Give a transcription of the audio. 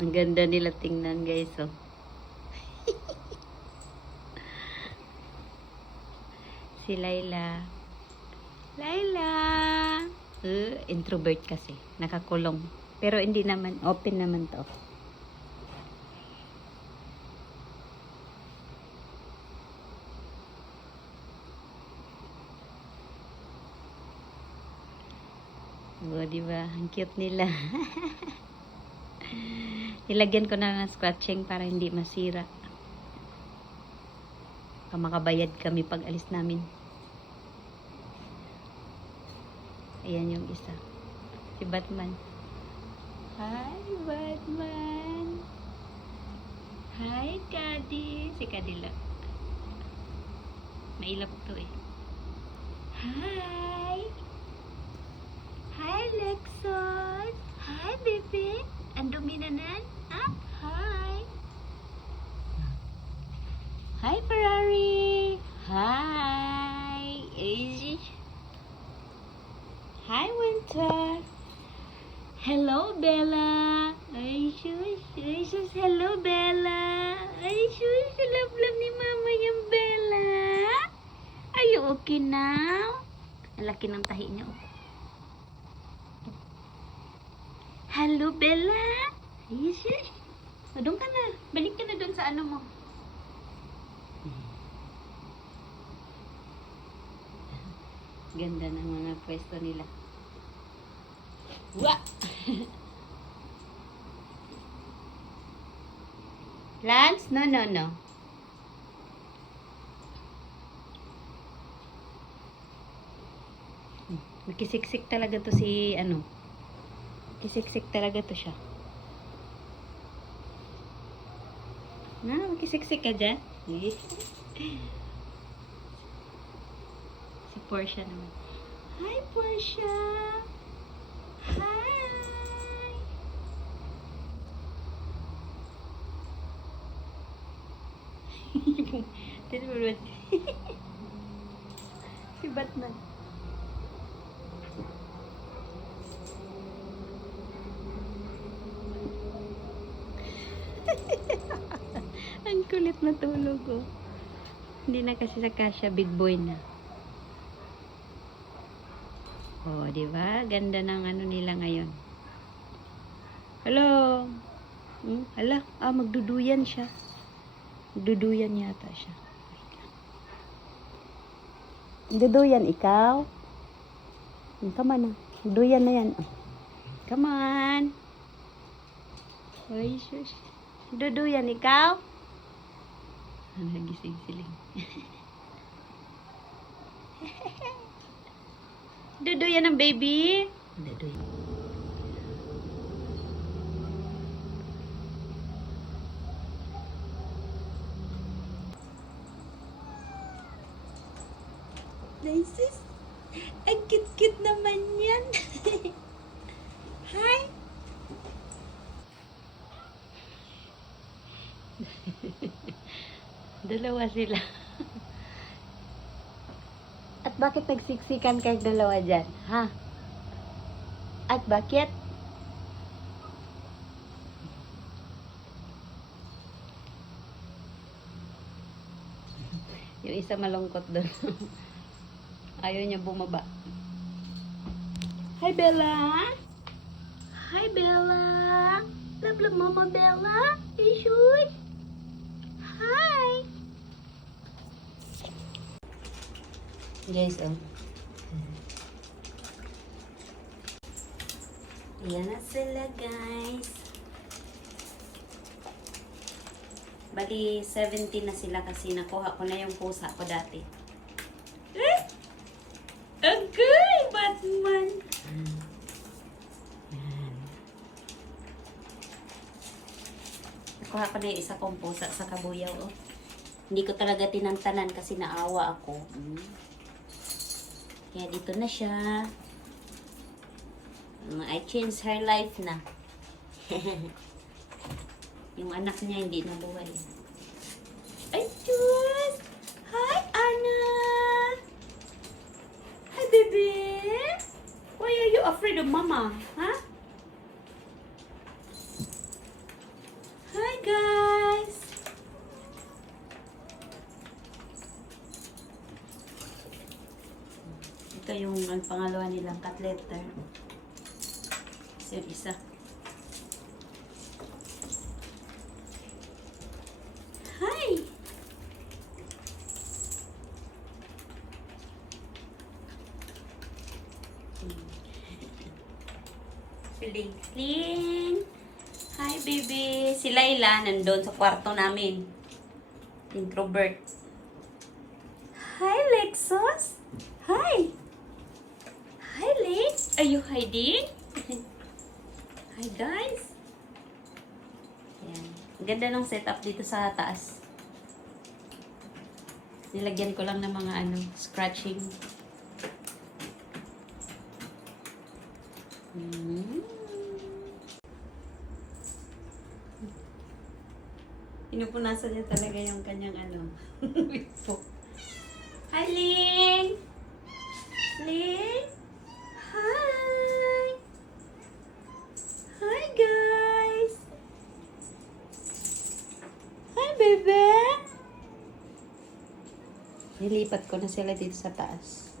Ang ganda nila tingnan, guys, oh. Si Layla. Layla! Introvert kasi. Nakakulong. Pero hindi naman, open naman to. O, diba? Ang cute nila. Ilagyan ko na ng scratching para hindi masira. Makabayad kami pag alis namin. Ayan yung isa. Si Batman. Hi, Batman. Hi, Caddy. Si Caddy lang. Mailap to eh. Hi. Hi, Lexon. Hi, baby. Ang dumi na nan? Ha? Hi. Hi, Ferrari. Hi. Easy. Hi, Winter. Hello, Bella. Ay, shush. Ay, shush. Hello, Bella. Ay, shush. Love ni Mama yung Bella. Are you okay now? Ang laki ng tahi niya. Hello, Bella. Ay, shush. Doon ka na. Balik ka na doon sa ano mo. Ganda ng mga pwesto nila. Wah! Lance? No. Nakisiksik talaga to si ano. Nakisiksik talaga to siya. Nakisiksik ka dyan? Si Portia naman. Hi, Portia! Hi! Si Batman. Ang kulit na tulog ko. Hindi na kasi sa kasya, big boy na. Oh, di ba? Ganda ng ano nila ngayon. Hello. Hala, magduduyan siya. Magduduyan yata siya. Duduyan ikaw? Come on na. Duyan na yan. Come on. Ay, shush. Duduyan ikaw? Nagising siling. Duduyan ang baby. Duduyan. Nice. Ang cute-cute naman yan. Hi. Dalawa sila. At bakit nagsiksikan kayong dalawa dyan? Ha? At bakit? Yung isa malungkot doon. Ayaw niya bumaba. Hi, Bella! Hi, Bella! Love Mama Bella! Hey, shush! Hi! Guys, Ayan na sila, guys. Bali, 70 na sila kasi nakuha ko na yung pusa ko dati. Agay! Batman! Nakuha ko na yung isa kong pusa sa kabuyaw. Oh. Hindi ko talaga tinantanan kasi naawa ako. Kaya dito na siya. I changed her life na. Yung anak niya hindi nabuhay. Ay, Diyos! Hi, Anna! Hi, baby! Why are you afraid of Mama? Huh? Ang pangalawa nilang cut letter. Kasi yung isa. Hi! Sling. Hi, baby. Si Layla nandun sa kwarto namin. Introvert. Hi, Lexus. Hi. Hi, Lex. Are you hiding? Hi, guys. Ayan. Ang ganda ng setup dito sa taas. Nilagyan ko lang ng mga scratching. Pinupunasan niya talaga yung kanyang wigpo. Hi, Ling! Ling! Hi! Hi, guys! Hi, bebe! Nilipat ko na sila dito sa taas.